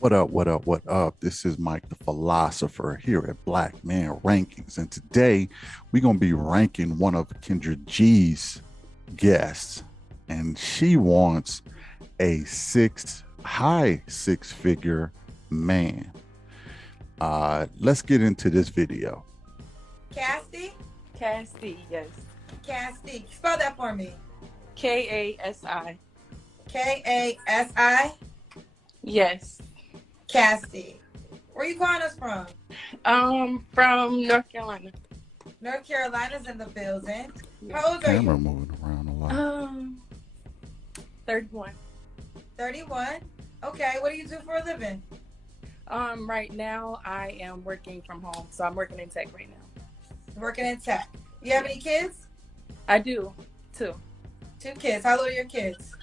What up, what up, what up? This is Mike the Philosopher here at Black Man Rankings. And today we're going to be ranking one of Kendra G's guests. And she wants a high six figure man. Let's get into this video. Cassie? Cassie, yes. Cassie. Spell that for me. Kasi. Kasi? Yes. Cassie. Where you calling us from? From North Carolina. North Carolina's in the building. Yeah. How old are Camera you? moving around a lot. 31. 31. Okay, what do you do for a living? Right now I am working from home, so I'm working in tech right now. Working in tech. You have any kids? I do, too. 2 kids. How old are your kids?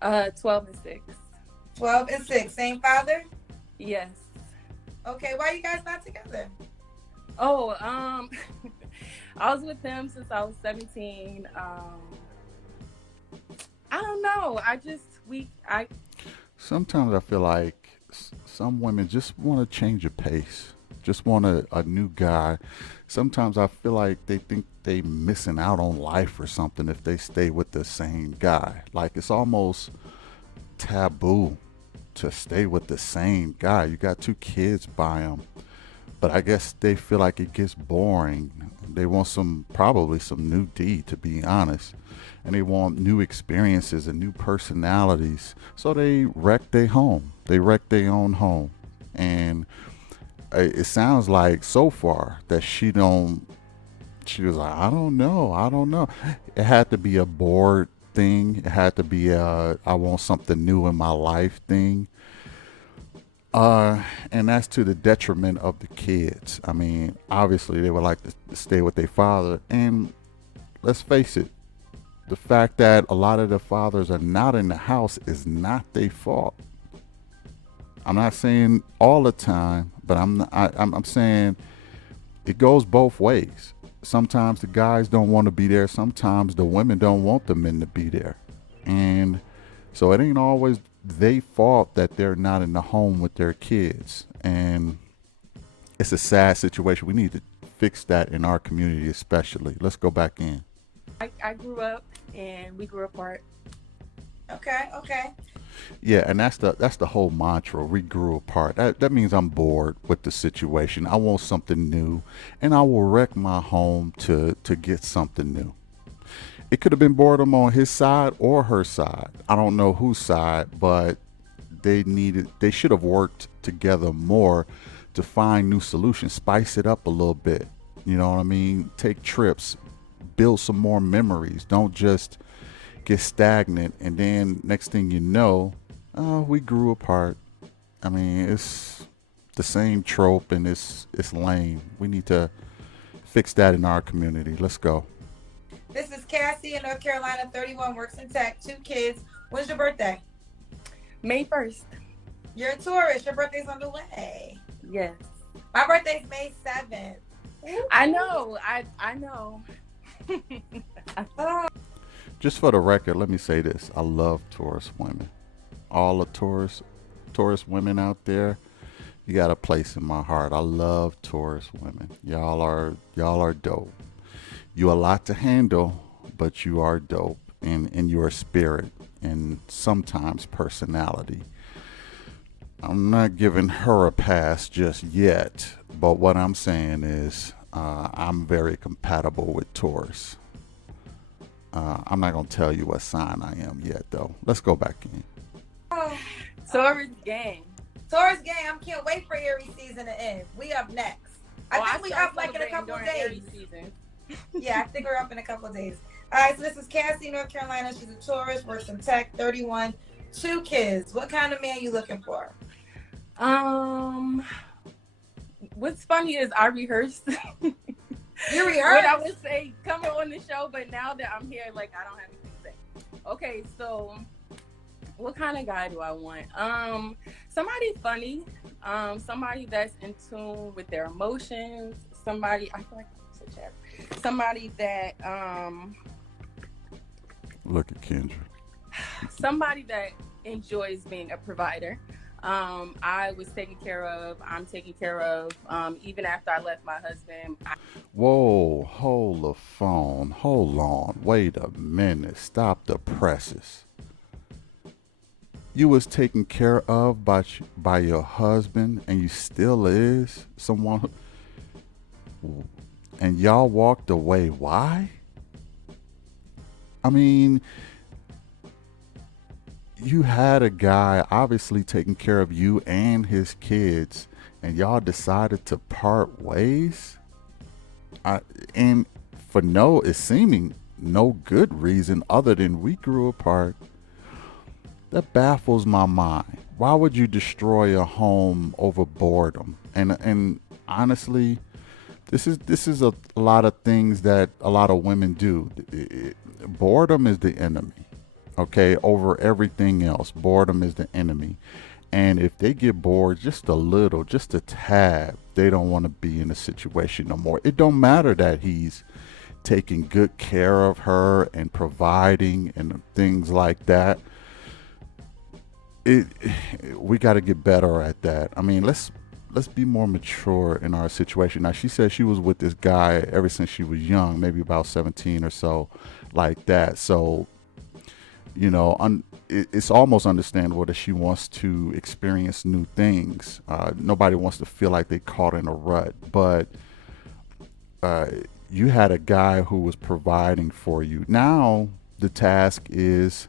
12 and 6. 12 and 6. Same father? Yes. Okay, why are you guys not together? Oh, I was with him since I was 17. I don't know. Sometimes I feel like some women just want to change a pace, just want a new guy. Sometimes I feel like they think they missing out on life or something if they stay with the same guy. Like it's almost taboo to stay with the same guy. You got 2 kids by him, but I guess they feel like it gets boring. They want probably some new D, to be honest, and they want new experiences and new personalities. So they wreck their home. They wreck their own home, and it sounds like so far that she don't. She was like, I don't know. It had to be a bored thing. It had to be a I want something new in my life thing. And that's to the detriment of the kids. I mean, obviously they would like to stay with their father. And let's face it, the fact that a lot of the fathers are not in the house is not their fault. I'm not saying all the time, but I'm saying it goes both ways. Sometimes the guys don't want to be there. Sometimes the women don't want the men to be there. And so it ain't always they fault that they're not in the home with their kids. And it's a sad situation. We need to fix that in our community, especially. Let's go back in. I grew up and we grew apart. Okay. Yeah, and that's the whole mantra. We grew apart. That means I'm bored with the situation. I want something new, and I will wreck my home to get something new. It could have been boredom on his side or her side. I don't know whose side, but they should have worked together more to find new solutions, spice it up a little bit. You know what I mean? Take trips, build some more memories. Don't just get stagnant and then next thing you know, we grew apart. I mean, it's the same trope and it's lame. We need to fix that in our community. Let's go. This is Cassie in North Carolina, 31, works in tech, 2 kids. When's your birthday? May 1st. You're a tourist. Your birthday's on the way. Yes. My birthday's May 7th. I know. I know. Oh, Just for the record, let me say this. I love tourist women. All the tourist women out there, you got a place in my heart. I love tourist women. Y'all are dope. You a lot to handle, but you are dope in your spirit and sometimes personality. I'm not giving her a pass just yet, but what I'm saying is I'm very compatible with Taurus. I'm not gonna tell you what sign I am yet, though. Let's go back in. oh. Taurus gang. Taurus gang, I can't wait for Aries season to end. We up next. I think we start up like in a celebrating couple of during days. Aries season. Yeah, I think we're up in a couple of days. All right, so this is Cassie, North Carolina. She's a tourist, works in tech, 31, 2 kids. What kind of man you looking for? What's funny is I rehearsed You what rehearsed? I would say coming on the show, but now that I'm here, like I don't have anything to say. Okay, so what kind of guy do I want? Somebody funny, somebody that's in tune with their emotions, somebody I feel like I'm such a somebody that Look at Kendra. somebody that enjoys being a provider. I was taken care of. I'm taken care of. Even after I left my husband. Whoa, hold the phone. Hold on. Wait a minute. Stop the presses. You was taken care of by your husband, and you still is someone and y'all walked away. Why? I mean, you had a guy obviously taking care of you and his kids, and y'all decided to part ways. I, and for no, it's seeming no good reason other than we grew apart. That baffles my mind. Why would you destroy a home over boredom? And honestly, this is a lot of things that a lot of women do. Boredom is the enemy. Okay, over everything else, boredom is the enemy. And if they get bored just a little, just a tad, they don't want to be in a situation no more. It don't matter that he's taking good care of her and providing and things like that. it We got to get better at that. I mean, let's be more mature in our situation. Now, she said she was with this guy ever since she was young, maybe about 17 or so, like that. So, it's almost understandable that she wants to experience new things. Nobody wants to feel like they caught in a rut, but uh, you had a guy who was providing for you. Now the task is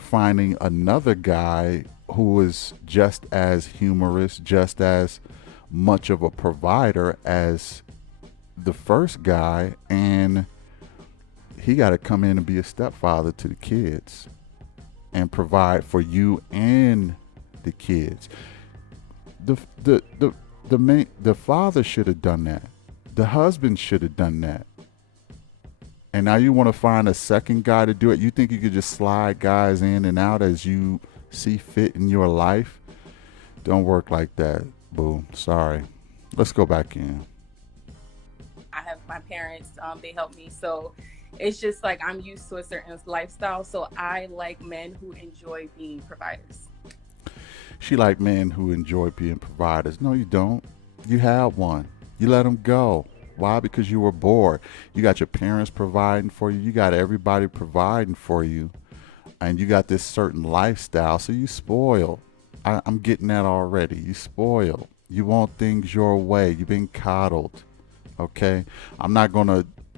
finding another guy who is just as humorous, just as much of a provider as the first guy, and he got to come in and be a stepfather to the kids and provide for you and the kids. The father should have done that. The husband should have done that. And now you want to find a second guy to do it. You think you could just slide guys in and out as you see fit in your life? Don't work like that, boo. Sorry. Let's go back in. I have my parents, they help me. So it's just like I'm used to a certain lifestyle. So I like men who enjoy being providers. She like men who enjoy being providers. No, you don't. You have one. You let them go. Why? Because you were bored. You got your parents providing for you. You got everybody providing for you. And you got this certain lifestyle. So you spoiled. I'm getting that already. You spoiled. You want things your way. You've been coddled. Okay?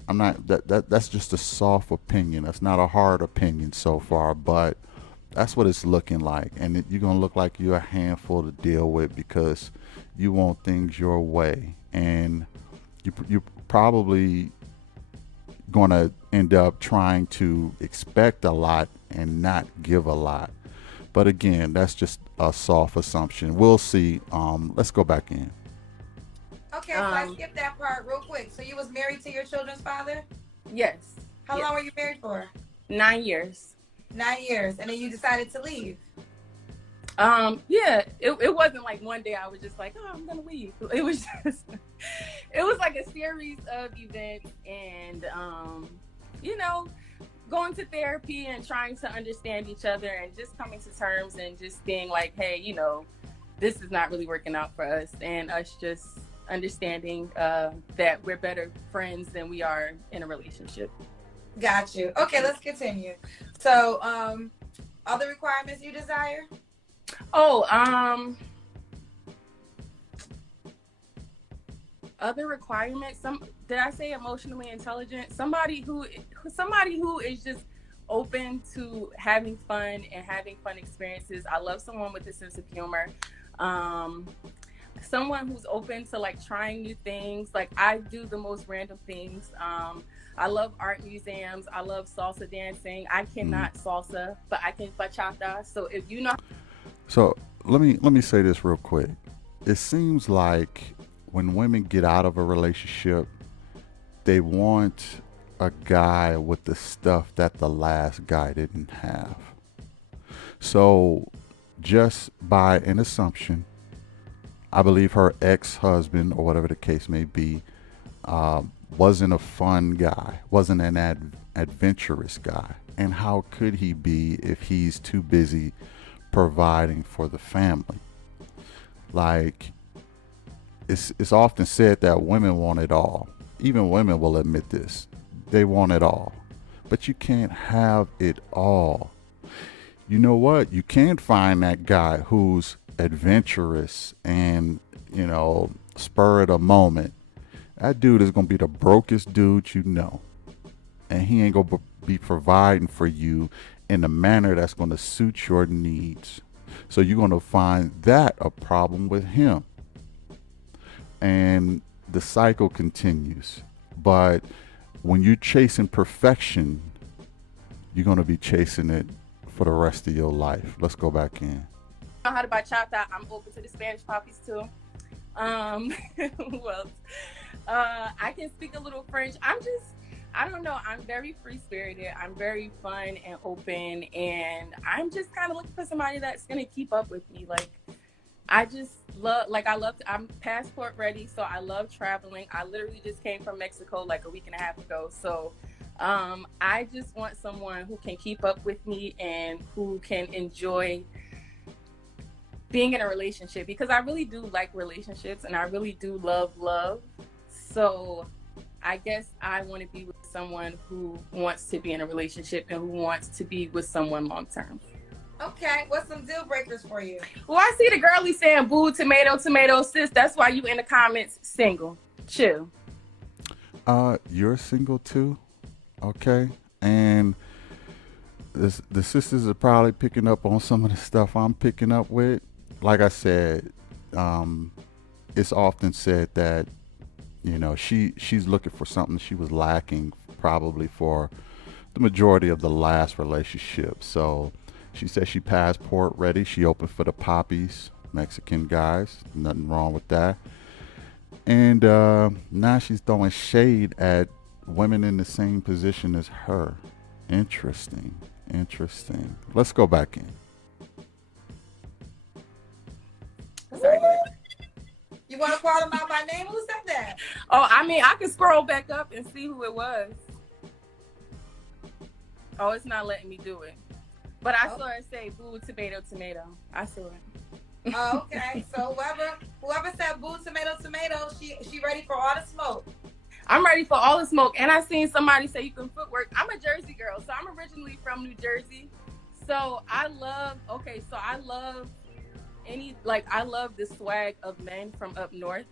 That's just a soft opinion. That's not a hard opinion so far, but that's what it's looking like. And you're going to look like you're a handful to deal with because you want things your way. And you're probably going to end up trying to expect a lot and not give a lot. But again, that's just a soft assumption. We'll see. Let's go back in. Okay, so I skipped that part real quick. So you was married to your children's father? Yes. How long were you married for? 9 years. 9 years. And then you decided to leave? Yeah, it wasn't like one day I was just like, oh, I'm gonna leave. It was just, it was like a series of events and, going to therapy and trying to understand each other and just coming to terms and just being like, hey, this is not really working out for us, and us just understanding that we're better friends than we are in a relationship. Got you. Okay, let's continue. So, other requirements you desire? Other requirements. Did I say emotionally intelligent? Somebody who is just open to having fun and having fun experiences. I love someone with a sense of humor. Someone who's open to like trying new things. Like I do the most random things. I love art museums. I love salsa dancing. I cannot salsa, but I can bachata. So if you know. So let me say this real quick. It seems like when women get out of a relationship, they want a guy with the stuff that the last guy didn't have. So just by an assumption, I believe her ex-husband, or whatever the case may be, wasn't a fun guy, wasn't an adventurous guy. And how could he be if he's too busy providing for the family. Like, it's often said that women want it all. Even women will admit this. They want it all. But you can't have it all. You know what? You can find that guy who's adventurous and, spur of the moment. That dude is going to be the brokest dude you know. And he ain't going to be providing for you in a manner that's going to suit your needs. So you're going to find that a problem with him. And the cycle continues. But when you're chasing perfection, you're going to be chasing it for the rest of your life. Let's go back in. How to buy chopped out. I'm open to the Spanish poppies too. Who else? I can speak a little French. I don't know. I'm very free spirited. I'm very fun and open, and I'm just kind of looking for somebody that's gonna keep up with me. Like, I just love, I'm passport ready, so I love traveling. I literally just came from Mexico like a week and a half ago. So I just want someone who can keep up with me and who can enjoy being in a relationship, because I really do like relationships and I really do love love. So I guess I want to be with someone who wants to be in a relationship and who wants to be with someone long term. Okay, what's some deal breakers for you? Well, I see the girlie saying boo, tomato, tomato, sis. That's why you in the comments single. Chill. You're single too? Okay. And the sisters are probably picking up on some of the stuff I'm picking up with. Like I said, it's often said that, she's looking for something she was lacking probably for the majority of the last relationship. So she said she passport ready. She open for the poppies, Mexican guys. Nothing wrong with that. And now she's throwing shade at women in the same position as her. Interesting. Let's go back in. Sorry. You want to call them out by name? Who said that? Oh, I mean, I can scroll back up and see who it was. Oh, it's not letting me do it. But I saw it say boo, tomato, tomato. I saw it. Oh, okay. So whoever said boo, tomato, tomato, she ready for all the smoke. I'm ready for all the smoke. And I seen somebody say you can footwork. I'm a Jersey girl, so I'm originally from New Jersey. So I love the swag of men from up north.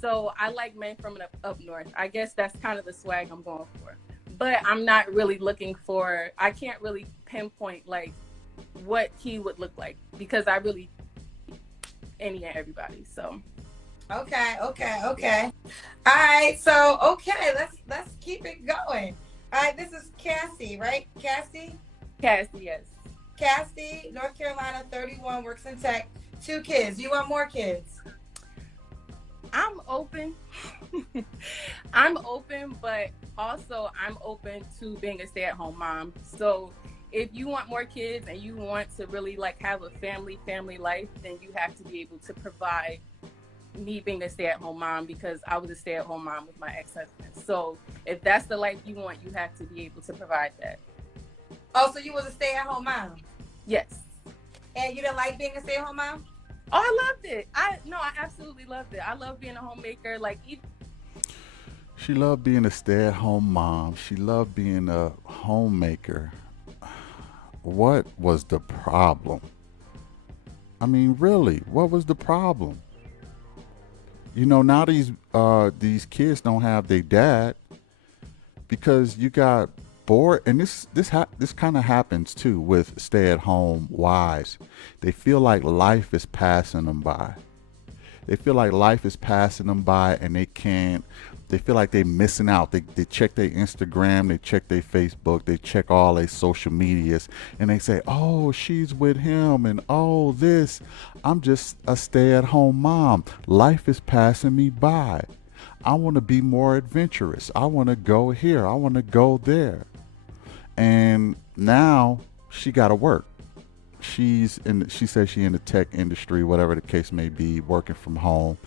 So I like men from up north. I guess that's kind of the swag I'm going for. But I'm not really I can't really pinpoint like what he would look like, because I really any and everybody. So Okay. All right. So let's keep it going. All right, this is Cassie, right? Cassie, yes. Cassie, North Carolina, 31, works in tech, 2 kids. You want more kids? I'm open. But also I'm open to being a stay-at-home mom. So if you want more kids and you want to really like have a family life, then you have to be able to provide me being a stay-at-home mom, because I was a stay-at-home mom with my ex-husband. So if that's the life you want, you have to be able to provide that. Oh, so you was a stay-at-home mom? Yes. And you didn't like being a stay-at-home mom? Oh, I loved it. I absolutely loved it. I love being a homemaker. Like, She loved being a stay-at-home mom. She loved being a homemaker. What was the problem? I mean, really, what was the problem? Now these kids don't have their dad because you got bored, and this kind of happens too with stay-at-home wives. They feel like life is passing them by. And they feel like they're missing out. They check their Instagram, they check their Facebook, they check all their social medias, and they say, oh, she's with him, and oh, this. I'm just a stay-at-home mom. Life is passing me by. I want to be more adventurous. I want to go here. I want to go there. And now she got to work. She says she in the tech industry, whatever the case may be, working from home.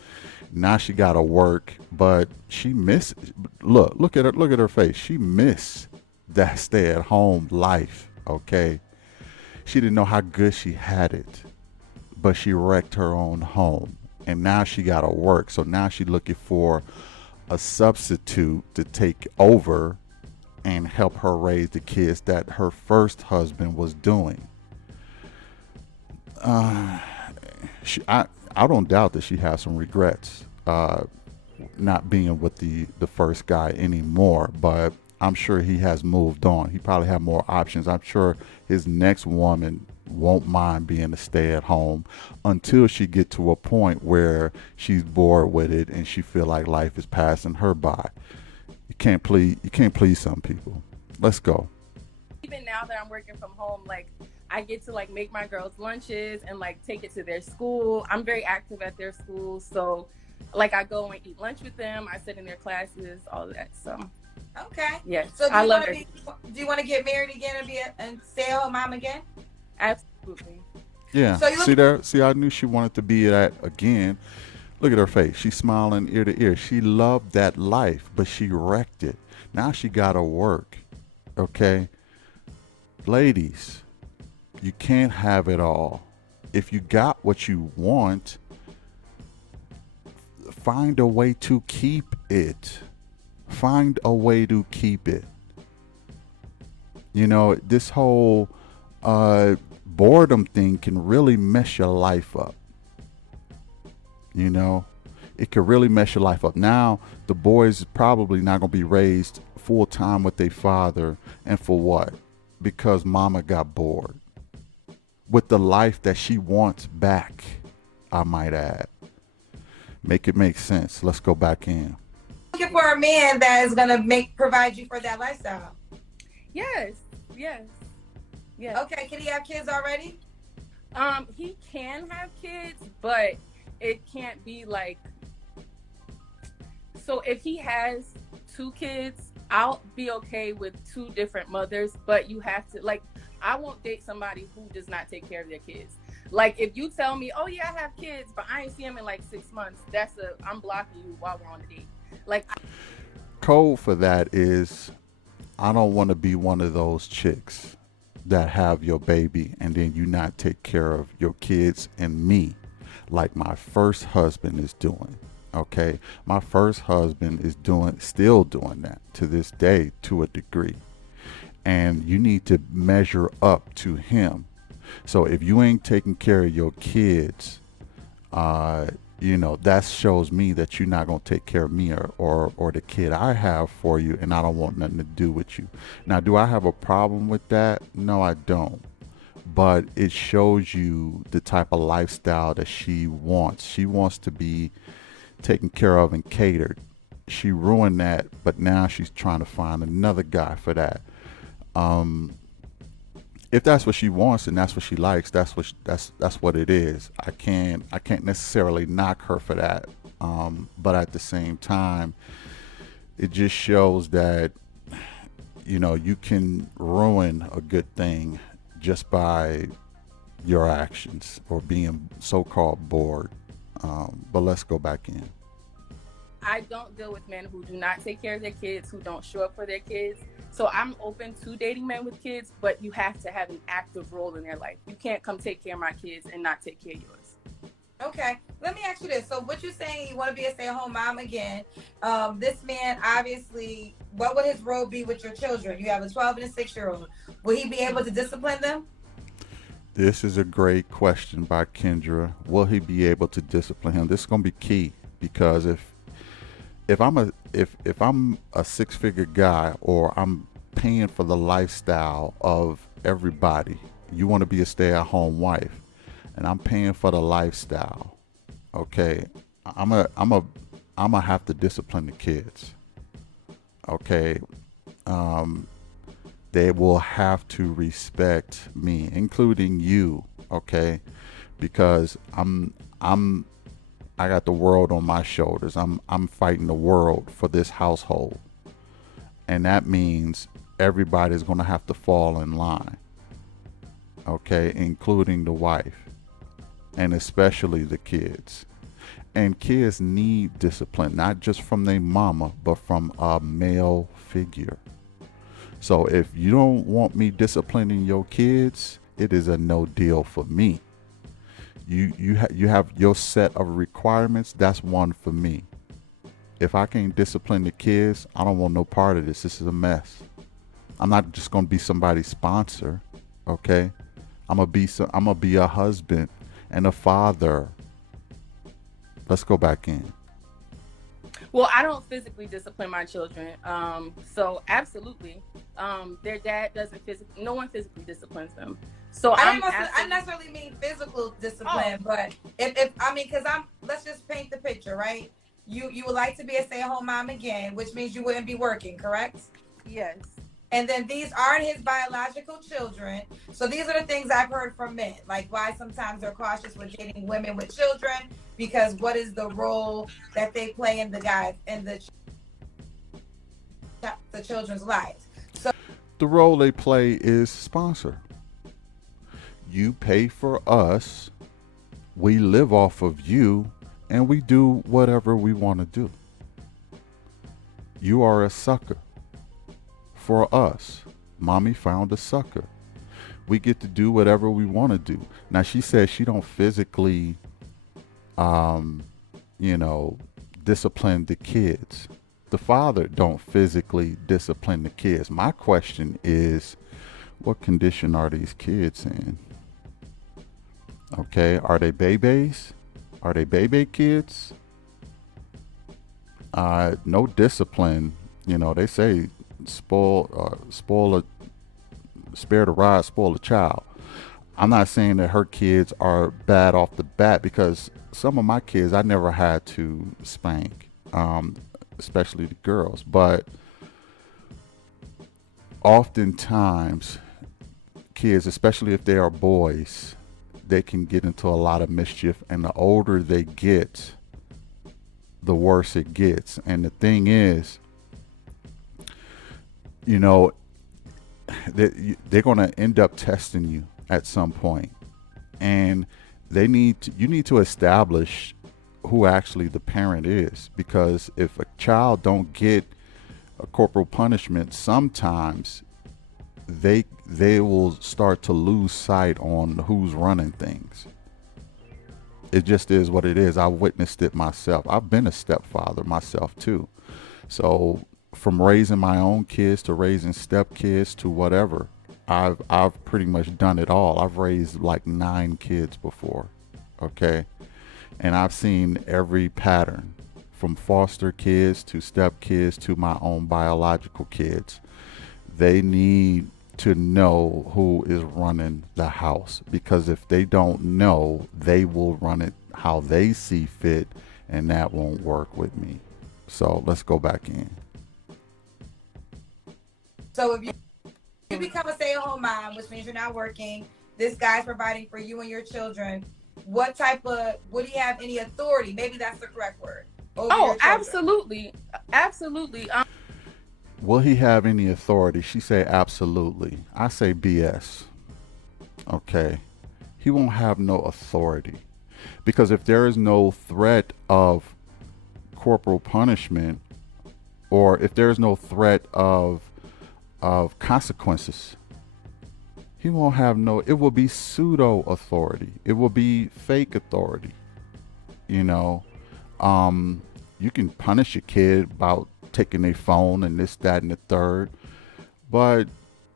Now she got to work, but she misses. Look at her face. She missed that stay-at-home life. Okay, She didn't know how good she had it, but she wrecked her own home. And now she got to work. So now she's looking for a substitute to take over and help her raise the kids that her first husband was doing. Uh, I don't doubt that she has some regrets not being with the first guy anymore, but I'm sure he has moved on. He probably have more options. I'm sure his next woman won't mind being a stay at home until she get to a point where she's bored with it and she feel like life is passing her by. You can't please some people. Let's go. Even now that I'm working from home, like I get to like make my girls lunches and like take it to their school. I'm very active at their school, so like I go and eat lunch with them. I sit in their classes, all of that. So Okay. yes, So I love her. do you want to get married again and and stay at home mom again? Absolutely. Yeah. So you See there? See, I knew she wanted to be that again. Look at her face. She's smiling ear to ear. She loved that life, but she wrecked it. Now she got to work. Okay? Ladies, you can't have it all. If you got what you want, find a way to keep it. Find a way to keep it. You know, this whole boredom thing can really mess your life up. You know, it could really mess your life up. Now, the boys probably not going to be raised full time with their father. And for what? Because mama got bored with the life that she wants back, I might add. Make it make sense. Let's go back in. Looking for a man that is gonna provide you for that lifestyle. Yes. Yes. Yes. Okay, can he have kids already? He can have kids, but it can't be like. So if he has 2 kids, I'll be okay with 2 different mothers, but you have to like. I won't date somebody who does not take care of their kids. Like if you tell me, oh yeah, I have kids, but I ain't see them in like 6 months, I'm blocking you while we're on the date. Like Code for that is I don't want to be one of those chicks that have your baby and then you not take care of your kids and me like my first husband is doing. Okay? My first husband is still doing that to this day to a degree. And you need to measure up to him. So if you ain't taking care of your kids, that shows me that you're not going to take care of me or the kid I have for you, and I don't want nothing to do with you. Now, do I have a problem with that? No, I don't. But it shows you the type of lifestyle that she wants. She wants to be taken care of and catered. She ruined that, but now she's trying to find another guy for that. If that's what she wants and that's what she likes, that's what it is. I can't necessarily knock her for that. But at the same time, it just shows that you can ruin a good thing just by your actions or being so-called bored. But let's go back in. I don't deal with men who do not take care of their kids, who don't show up for their kids. So I'm open to dating men with kids, but you have to have an active role in their life. You can't come take care of my kids and not take care of yours. Okay, let me ask you this. So what you're saying, you want to be a stay-at-home mom again. This man, obviously, what would his role be with your children? You have a 12 and a 6-year-old. Will he be able to discipline them? This is a great question by Kendra. Will he be able to discipline him? This is going to be key because if I'm a 6-figure guy or I'm paying for the lifestyle of everybody, you want to be a stay-at-home wife, and I'm paying for the lifestyle. Okay, I'm a have to discipline the kids. Okay, they will have to respect me, including you. Okay, because I got the world on my shoulders. I'm fighting the world for this household. And that means everybody's going to have to fall in line. Okay, including the wife and especially the kids. And kids need discipline, not just from their mama, but from a male figure. So if you don't want me disciplining your kids, it is a no deal for me. You have your set of requirements. That's one for me. If I can't discipline the kids, I don't want no part of this. This is a mess. I'm not just gonna be somebody's sponsor, okay? I'm gonna be a husband and a father. Let's go back in. Well, I don't physically discipline my children. So absolutely. Their dad doesn't physically, no one physically disciplines them. So I necessarily mean physical discipline, but if I mean, because let's just paint the picture, right? You would like to be a stay-at-home mom again, which means you wouldn't be working, correct? Yes. And then these aren't his biological children. So these are the things I've heard from men, like why sometimes they're cautious with dating women with children, because what is the role that they play in the children's lives? So The role they play is sponsor. You pay for us, we live off of you, and we do whatever we want to do. You are a sucker for us. Mommy found a sucker. We get to do whatever we want to do. Now she says she don't physically discipline the kids. The father don't physically discipline the kids. My question is, what condition are these kids in? Okay, are they babies? Are they baby kids? No discipline. They say spare the rod, spoil the child. I'm not saying that her kids are bad off the bat, because some of my kids I never had to spank, especially the girls. But oftentimes, kids, especially if they are boys, they can get into a lot of mischief, and the older they get, the worse it gets. And the thing is, they're going to end up testing you at some point, and you need to establish who actually the parent is, because if a child don't get a corporal punishment, sometimes they will start to lose sight on who's running things. It just is what it is. I witnessed it myself. I've been a stepfather myself too. So from raising my own kids to raising stepkids to whatever, I've pretty much done it all. I've raised like 9 kids before, okay? And I've seen every pattern, from foster kids to step kids to my own biological kids. They need to know who is running the house, because if they don't know, they will run it how they see fit, and that won't work with me. So let's go back in. So if you become a stay-at-home mom, which means you're not working, this guy's providing for you and your children, would he have any authority? Maybe that's the correct word. Oh, absolutely. Absolutely. Will he have any authority? She say absolutely. I say BS. Okay. He won't have no authority, because if there is no threat of corporal punishment, or if there is no threat of consequences, he won't have it will be pseudo authority. It will be fake authority. You can punish a kid about taking their phone and this, that, and the third, but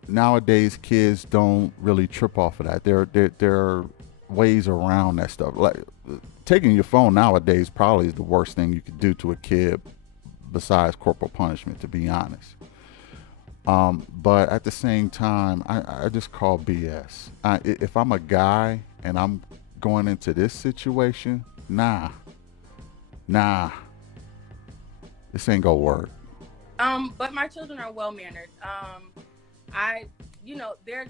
nowadays kids don't really trip off of that. There are ways around that stuff. Like taking your phone nowadays probably is the worst thing you could do to a kid besides corporal punishment, to be honest. But at the same time, I just call BS. If I'm a guy and I'm going into this situation, nah, this ain't gonna work. But my children are well mannered. They're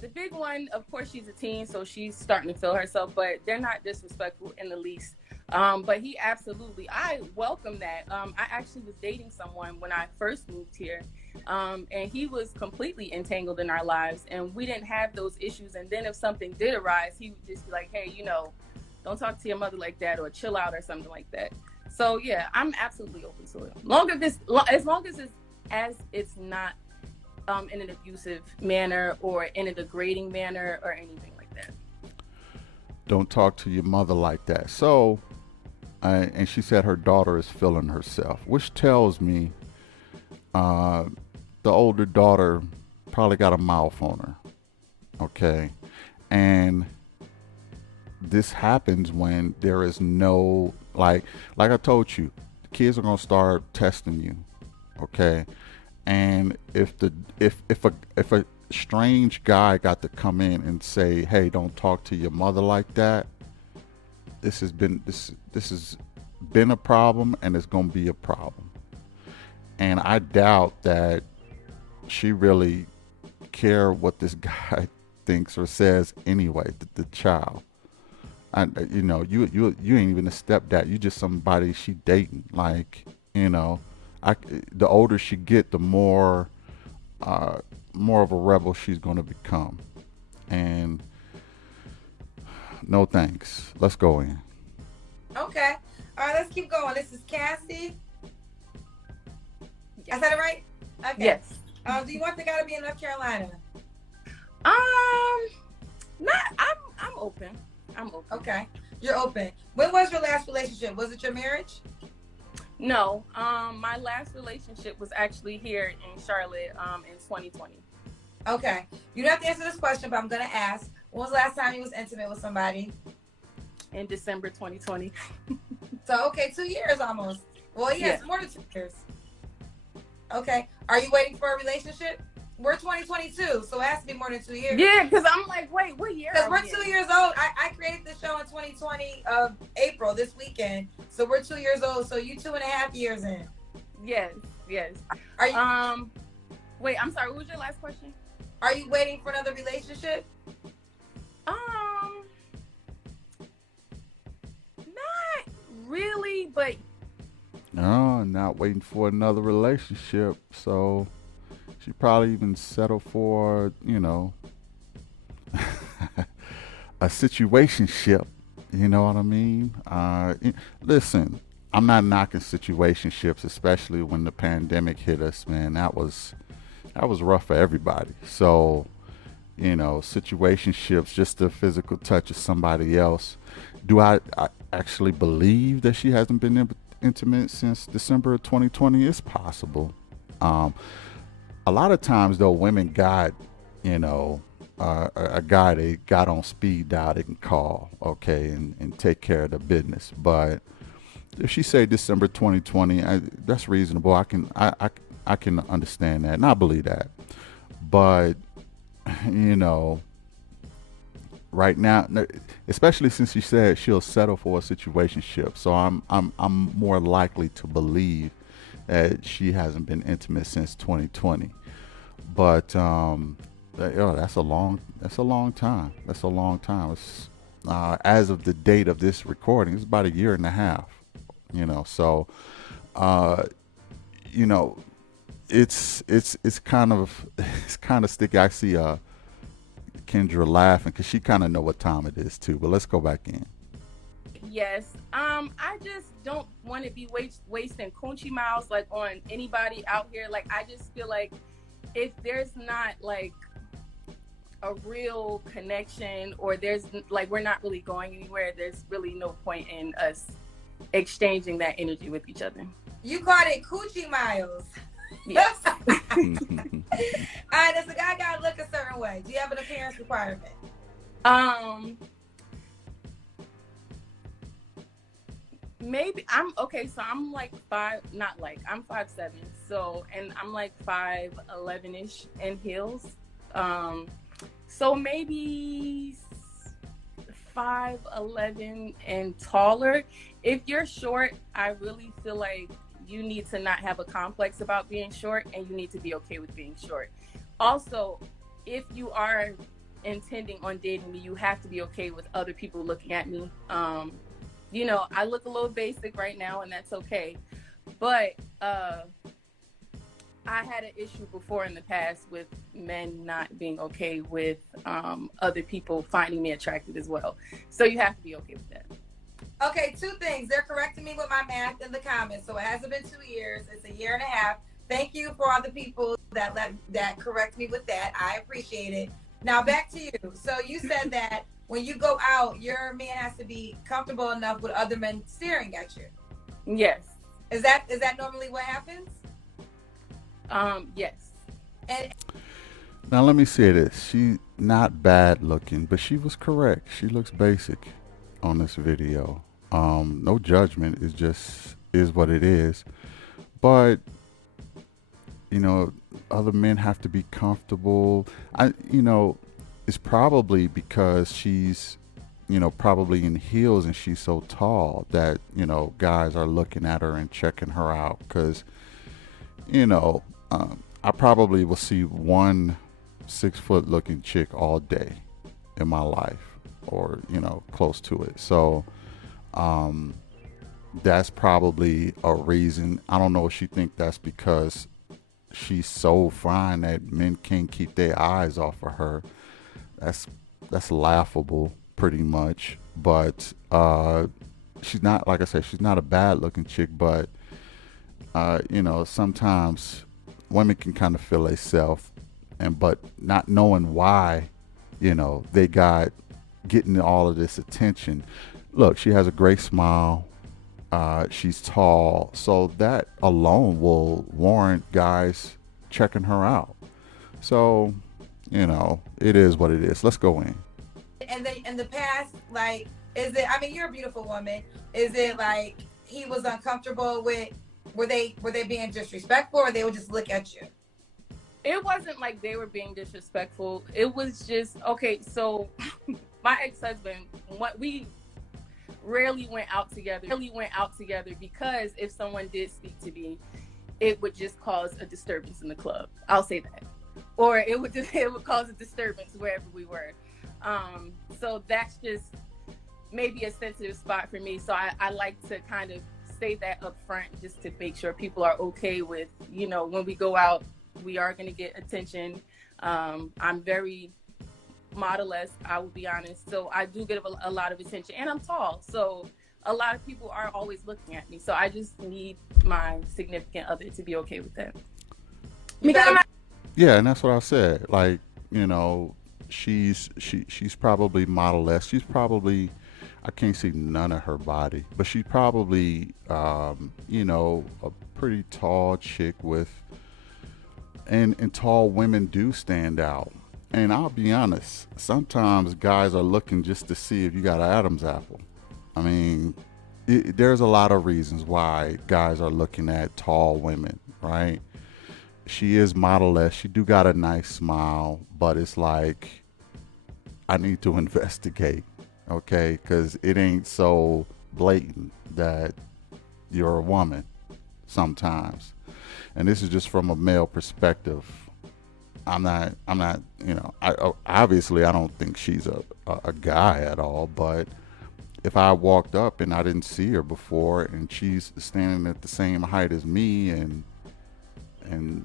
the big one. Of course, she's a teen, so she's starting to feel herself. But they're not disrespectful in the least. But he absolutely, I welcome that. I actually was dating someone when I first moved here, and he was completely entangled in our lives, and we didn't have those issues. And then if something did arise, he would just be like, "Hey, don't talk to your mother like that, or chill out, or something like that." So yeah, I'm absolutely open to it. As long as it's not in an abusive manner or in a degrading manner or anything like that. Don't talk to your mother like that. So, and she said her daughter is feeling herself, which tells me uh, the older daughter probably got a mouth on her. Okay. And this happens when there is no, like I told you, the kids are going to start testing you. Okay. And if a strange guy got to come in and say, hey, don't talk to your mother like that, this has been a problem, and it's going to be a problem. And I doubt that she really care what this guy thinks or says anyway. The child, you ain't even a stepdad. You just somebody she dating. Like, you know, I the older she get, the uh, more of a rebel she's going to become. And no thanks. Let's go in. Okay. All right, let's keep going. This is Cassie. I said it right? Okay. Yes. Do you want the guy to be in North Carolina? Not. I'm open. I'm open. Okay. You're open. When was your last relationship? Was it your marriage? No. My last relationship was actually here in Charlotte. In 2020. Okay. You don't have to answer this question, but I'm gonna ask. When was the last time you was intimate with somebody? In December 2020. So okay, 2 years almost. Well, yes, Yeah. more than 2 years. Okay. Are you waiting for a relationship? We're 2022, so it has to be more than 2 years. Yeah, because I'm like, wait, what year? Because are we're we 2 in? years old. I created the show in 2020 of April this weekend. So we're 2 years old. So you 2.5 years in. Yes. Are you Wait, I'm sorry. What was your last question? are you waiting for another relationship? Not really, but No, not waiting for another relationship. So she probably even settled for, a situationship. You know what I mean? Listen, I'm not knocking situationships, especially when the pandemic hit us. Man, that was rough for everybody. So, situationships, just the physical touch of somebody else. Do I actually believe that she hasn't been intimate since December of 2020? It's possible. Um, a lot of times, though, women got, you know, a guy they got on speed dial they can call, okay, and take care of the business. But if she say December 2020, that's reasonable. I can understand that, and I believe that. But you know, right now, especially since she said she'll settle for a situationship, so I'm more likely to believe that she hasn't been intimate since 2020. But that's a long time. That's a long time. It's as of the date of this recording, it's about a year and a half. So uh, you know, it's kind of it's kind of sticky. I see Kendra laughing because she kind of know what time it is too. But let's go back in. yes. I just don't want to be wasting coochie miles like on anybody out here. Like, I just feel like if there's not like a real connection, or there's like we're not really going anywhere, there's really no point in us exchanging that energy with each other. You called it coochie miles. Yes. All right, does the guy gotta look a certain way? Do you have an appearance requirement? Maybe I'm okay. So I'm like I'm 5'7", so, and I'm like 5'11" ish in heels. So maybe 5'11" and taller. If you're short, I really feel like you need to not have a complex about being short, and you need to be okay with being short. Also, if you are intending on dating me, you have to be okay with other people looking at me. I look a little basic right now, and that's okay. But I had an issue before in the past with men not being okay with other people finding me attractive as well. So you have to be okay with that. Okay, two things. They're correcting me with my math in the comments. So it hasn't been 2 years. It's a year and a half. Thank you for all the people that correct me with that. I appreciate it. Now back to you. So you said that when you go out, your man has to be comfortable enough with other men staring at you. Yes. Is that normally what happens? Yes. And Now let me say this: she's not bad looking, but she was correct. She looks basic on this video. No judgment. It just is what it is. But you know, other men have to be comfortable. It's probably because she's, probably in heels and she's so tall that, guys are looking at her and checking her out. Because, I probably will see one 6 foot looking chick all day in my life or, close to it. So, that's probably a reason. I don't know if she think that's because she's so fine that men can't keep their eyes off of her. That's laughable, pretty much. But she's not, like I said, she's not a bad looking chick. But sometimes women can kind of feel themselves, but not knowing why, they got getting all of this attention. Look, she has a great smile. She's tall, so that alone will warrant guys checking her out. So, it is what it is. Let's go in. and then in the past, like, is it? I mean, you're a beautiful woman. Is it like he was uncomfortable with? Were they being disrespectful, or they would just look at you? It wasn't like they were being disrespectful. It was just, okay, so my ex-husband, we rarely went out together because if someone did speak to me, it would just cause a disturbance in the club. I'll say that. Or it would cause a disturbance wherever we were. So that's just maybe a sensitive spot for me. So I like to kind of say that up front just to make sure people are okay with, when we go out, we are going to get attention. I'm very model-esque, I will be honest. So I do get a lot of attention, and I'm tall. So a lot of people are always looking at me. So I just need my significant other to be okay with that. Yeah, and that's what I said. Like, she's probably model-esque. She's probably, I can't see none of her body, but she's probably, a pretty tall chick with, and tall women do stand out. And I'll be honest, sometimes guys are looking just to see if you got an Adam's apple. I mean, there's a lot of reasons why guys are looking at tall women, right? She is model-esque. She do got a nice smile, but it's like, I need to investigate, okay? Because it ain't so blatant that you're a woman sometimes. And this is just from a male perspective. I'm not, obviously I don't think she's a guy at all, but if I walked up and I didn't see her before and she's standing at the same height as me and you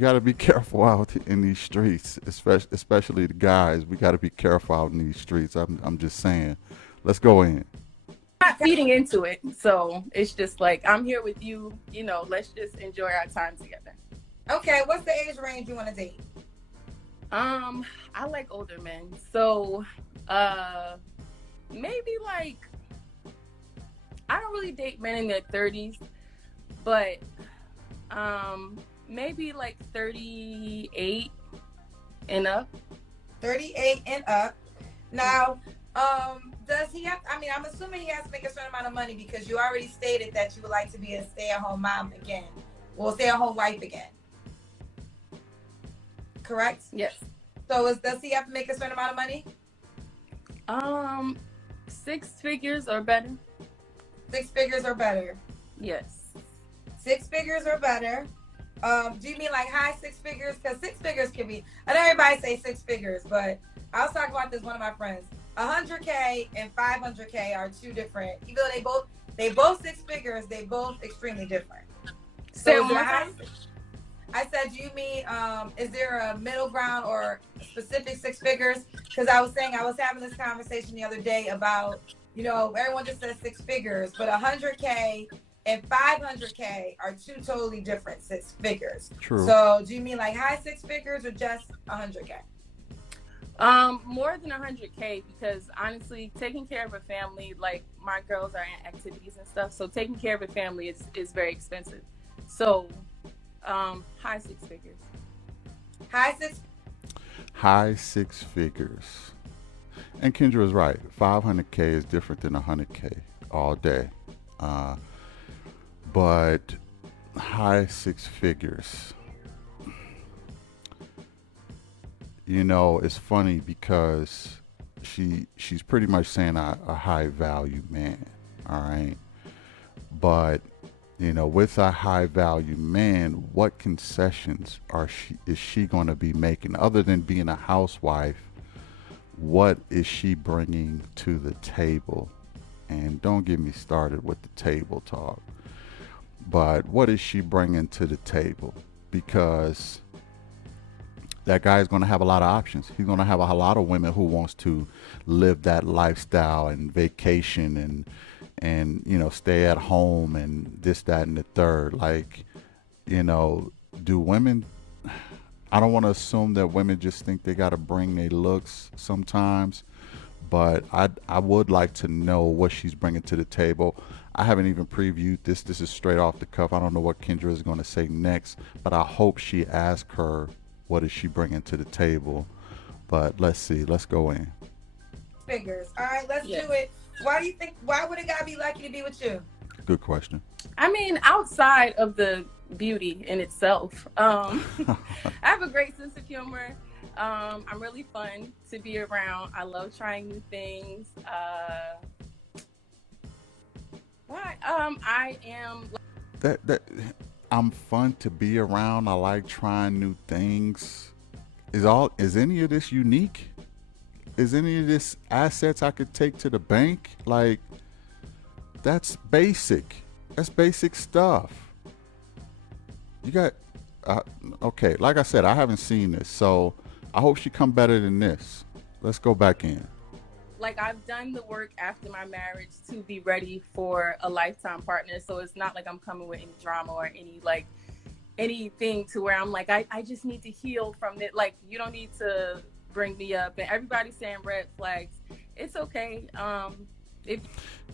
got to be careful out in these streets, especially the guys. We got to be careful out in these streets. I'm just saying, let's go in. Not feeding into it. So it's just like, I'm here with you, let's just enjoy our time together. Okay, what's the age range you want to date? I like older men. So, maybe like, I don't really date men in their 30s, but, maybe like 38 and up. 38 and up. Now, does he have, I'm assuming he has to make a certain amount of money because you already stated that you would like to be a stay-at-home mom again. Well, stay-at-home wife again. Correct? Yes. So does he have to make a certain amount of money? 6 figures or better. 6 figures or better. Yes. 6 figures or better. Do you mean like high 6 figures? Because 6 figures can be, I know everybody say 6 figures, but I was talking about this with one of my friends. 100K and 500K are two different, even though they both 6 figures, they both extremely different. So I said, do you mean, is there a middle ground or specific 6 figures? Because I was having this conversation the other day about, everyone just says 6 figures, but 100K and 500K are two totally different six figures. True. So do you mean like high six figures or just 100K? More than 100K, because honestly, taking care of a family, like my girls are in activities and stuff, so taking care of a family is very expensive. So, high six figures. High six. High six figures. And Kendra is right. 500K is different than 100K all day. But high six figures. You know, it's funny because she's pretty much saying a high value man. All right. But you know, with a high value man, what concessions is she going to be making other than being a housewife? What is she bringing to the table? And don't get me started with the table talk. But what is she bringing to the table? Because that guy is going to have a lot of options. He's going to have a lot of women who wants to live that lifestyle and vacation and you know, stay at home and this, that, and the third. Like, you know, do women, I don't want to assume that women just think they got to bring their looks sometimes, but I would like to know what she's bringing to the table. I haven't even previewed this. This is straight off the cuff. I don't know what Kendra is going to say next, but I hope she asks her what is she bringing to the table. But let's see. Let's go in. Figures. All right, let's do it. Why do you think? Why would a guy be lucky to be with you? Good question. I mean, outside of the beauty in itself, I have a great sense of humor. I'm really fun to be around. I love trying new things. I am. That I'm fun to be around. I like trying new things. Is any of this unique? Is any of this assets I could take to the bank? Like, that's basic. That's basic stuff. You got, okay, like I said, I haven't seen this, so I hope she come better than this. Let's go back in. Like, I've done the work after my marriage to be ready for a lifetime partner, so it's not like I'm coming with any drama or anything to where I'm like, I just need to heal from it. Like, you don't need to bring me up, and everybody's saying red flags. It's okay.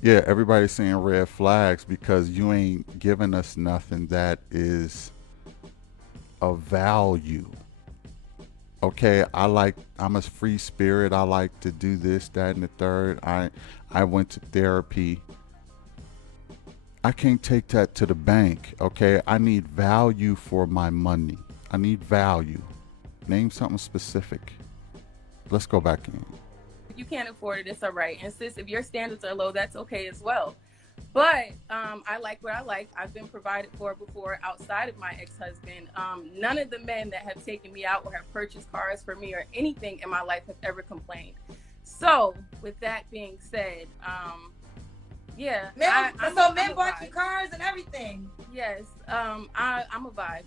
Yeah, everybody's saying red flags because you ain't giving us nothing that is of value. Okay, I'm a free spirit. I like to do this, that, and the third. I went to therapy. I can't take that to the bank. Okay, I need value for my money. I need value. Name something specific. Let's go back in. If you can't afford it, it's all right. And sis, if your standards are low, that's okay as well. But I like what I like. I've been provided for before outside of my ex-husband. None of the men that have taken me out or have purchased cars for me or anything in my life have ever complained. So with that being said, yeah. So men bought you cars and everything. Yes, I'm a vibe.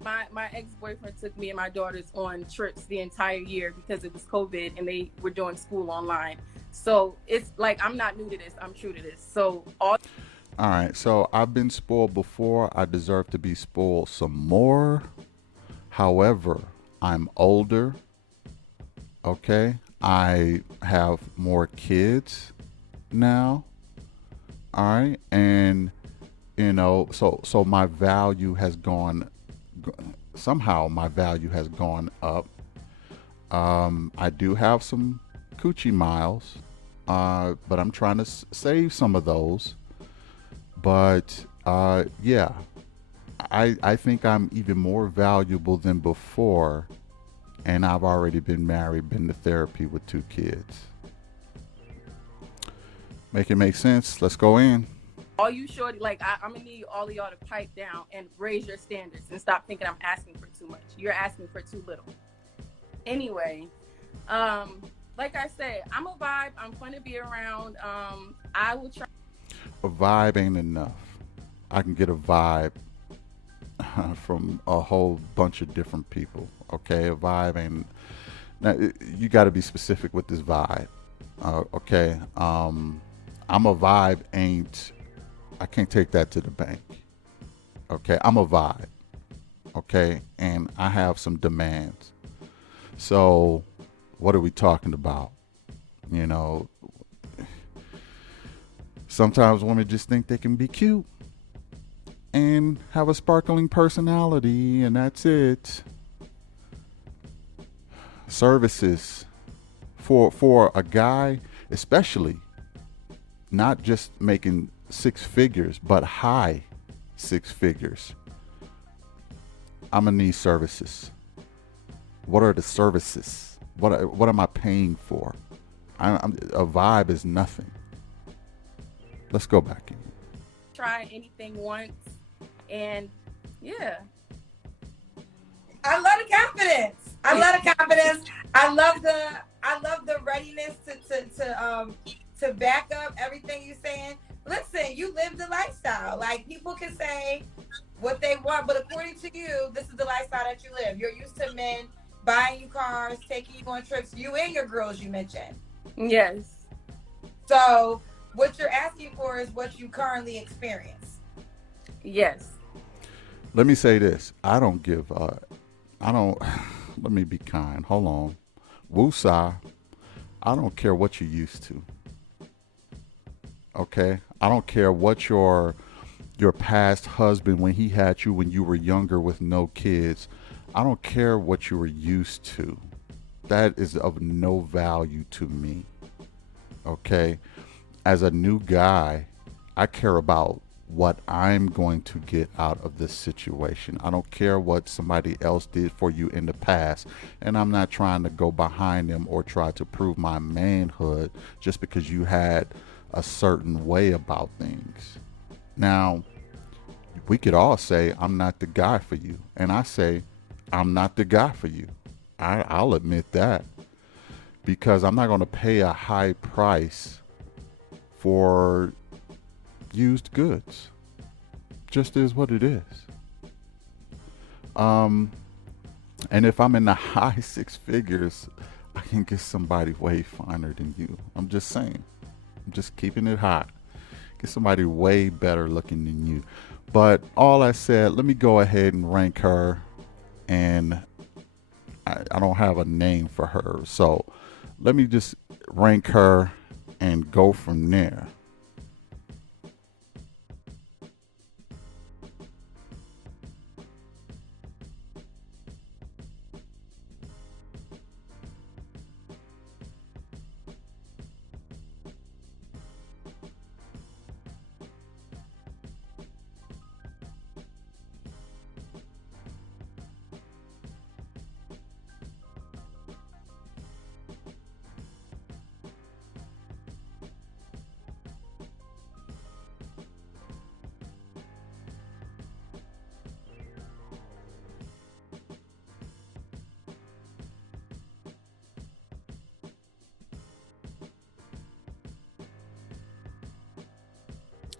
My ex-boyfriend took me and my daughters on trips the entire year because it was COVID and they were doing school online. So it's like, I'm not new to this. I'm true to this. So all right. So I've been spoiled before. I deserve to be spoiled some more. However, I'm older. Okay. I have more kids now. All right. And, you know, so my value has somehow my value has gone up. I do have some coochie miles, but I'm trying to save some of those. But yeah, I think I'm even more valuable than before, and I've already been married, been to therapy with 2 kids. Make it make sense? Let's go in. All you shorty, like I'm gonna need all of y'all to pipe down and raise your standards and stop thinking I'm asking for too much. You're asking for too little. Anyway, like I said, I'm a vibe. I'm fun to be around. I will try. A vibe ain't enough. I can get a vibe from a whole bunch of different people. Okay, a vibe ain't. Now you got to be specific with this vibe. Okay, I'm a vibe ain't I can't take that to the bank. Okay, I'm a vibe. Okay, and I have some demands. So, what are we talking about? You know, sometimes women just think they can be cute and have a sparkling personality, and that's it. Services for a guy, especially not just making six figures, but high six figures. I'm gonna need services. What are the services? What am I paying for? A vibe is nothing. Let's go back in. Try anything once, and yeah. I love the confidence. I love the confidence. I love the readiness to back up everything you're saying. Listen, you live the lifestyle. Like, people can say what they want, but according to you, this is the lifestyle that you live. You're used to men buying you cars, taking you on trips, you and your girls you mentioned. Yes. So what you're asking for is what you currently experience. Yes. Let me say this. I don't, let me be kind. Hold on. Woosah, I don't care what you're used to. Okay? I don't care what your past husband, when he had you when you were younger with no kids, I don't care what you were used to. That is of no value to me. Okay? As a new guy, I care about what I'm going to get out of this situation. I don't care what somebody else did for you in the past. And I'm not trying to go behind them or try to prove my manhood just because you had a certain way about things. Now, we could all say, I'm not the guy for you. And I say, I'm not the guy for you. I'll admit that. Because I'm not going to pay a high price for used goods. Just is what it is. And if I'm in the high six figures, I can get somebody way finer than you. I'm just saying. I'm just keeping it hot. Get somebody way better looking than you. But all I said, let me go ahead and rank her. And I don't have a name for her. So let me just rank her and go from there.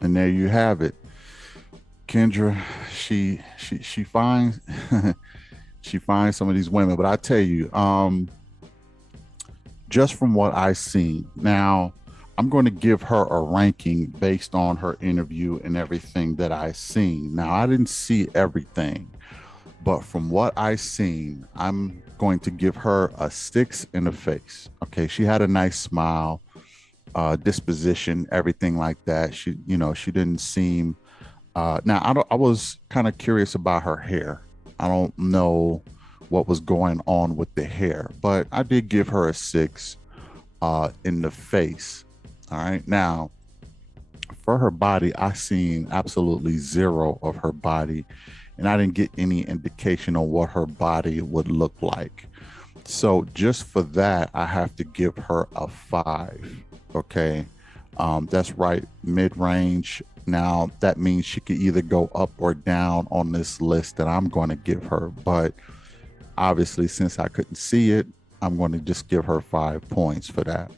And there you have it. Kendra, she finds she finds some of these women, but I tell you, just from what I seen, now I'm going to give her a ranking based on her interview and everything that I seen. Now I didn't see everything, but from what I seen, I'm going to give her a 6 in the face. Okay, she had a nice smile, disposition, everything like that. She, she didn't seem. I was kind of curious about her hair. I don't know what was going on with the hair, but I did give her a 6 in the face. All right. Now, for her body, I seen absolutely zero of her body, and I didn't get any indication on what her body would look like. So just for that, I have to give her a 5. Okay. That's right, mid-range. Now that means she could either go up or down on this list that I'm going to give her. But obviously, since I couldn't see it, I'm going to just give her 5 points for that.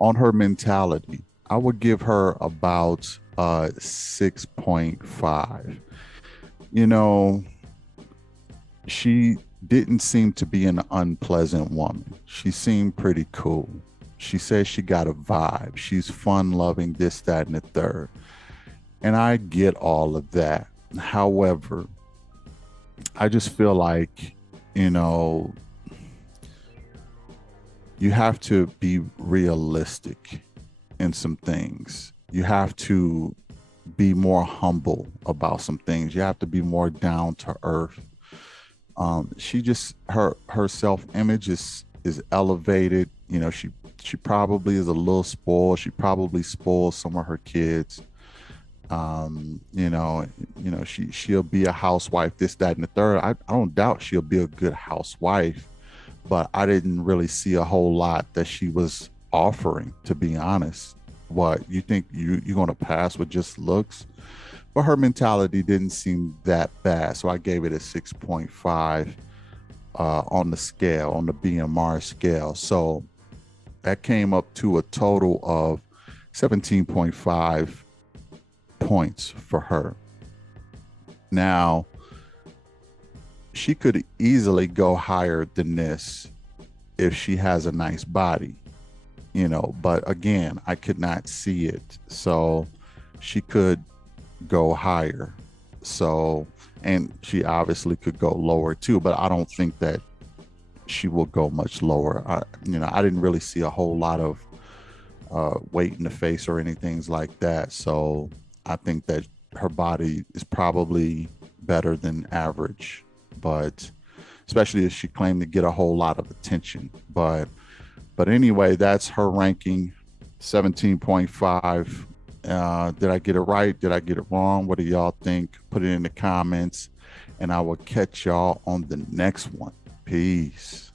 On her mentality, I would give her about 6.5. She didn't seem to be an unpleasant woman. She seemed pretty cool. She says she got a vibe. She's fun loving, this, that, and the third. And I get all of that. However, I just feel like, you know, you have to be realistic in some things. You have to be more humble about some things. You have to be more down to earth. She just her self image is elevated. You know, she probably is a little spoiled. She probably spoils some of her kids. She'll be a housewife, this, that, and the third. I don't doubt she'll be a good housewife, but I didn't really see a whole lot that she was offering, to be honest. What you think you're gonna pass with just looks? But her mentality didn't seem that bad, so I gave it a 6.5 on the scale, on the BMR scale. So that came up to a total of 17.5 points for her. Now, she could easily go higher than this if she has a nice body, but again, I could not see it. So she could go higher. So, and she obviously could go lower too, but I don't think that she will go much lower. I didn't really see a whole lot of weight in the face or anything like that. So I think that her body is probably better than average, but especially if she claimed to get a whole lot of attention. But anyway, that's her ranking, 17.5. Did I get it right? Did I get it wrong? What do y'all think? Put it in the comments, and I will catch y'all on the next one. Peace.